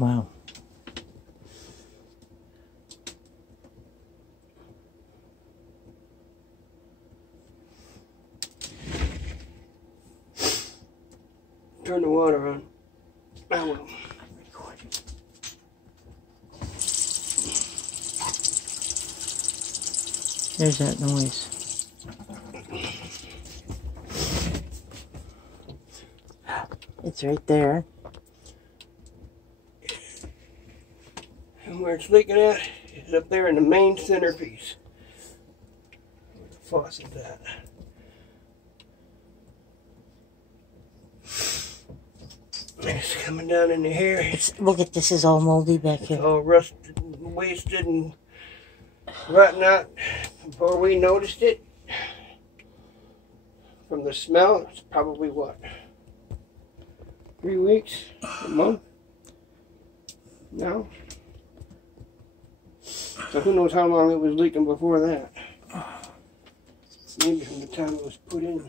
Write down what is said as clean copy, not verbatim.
Wow. Turn the water on. I will. There's that noise. It's right there. And where it's leaking at is up there in the main centerpiece. Where the faucet's at. It's coming down into here. Look at this, is all moldy back here. It's all rusted and wasted and rotten out before we noticed it. From the smell, it's probably what? 3 weeks? A month? No? So who knows how long it was leaking before that? Maybe from the time it was put in.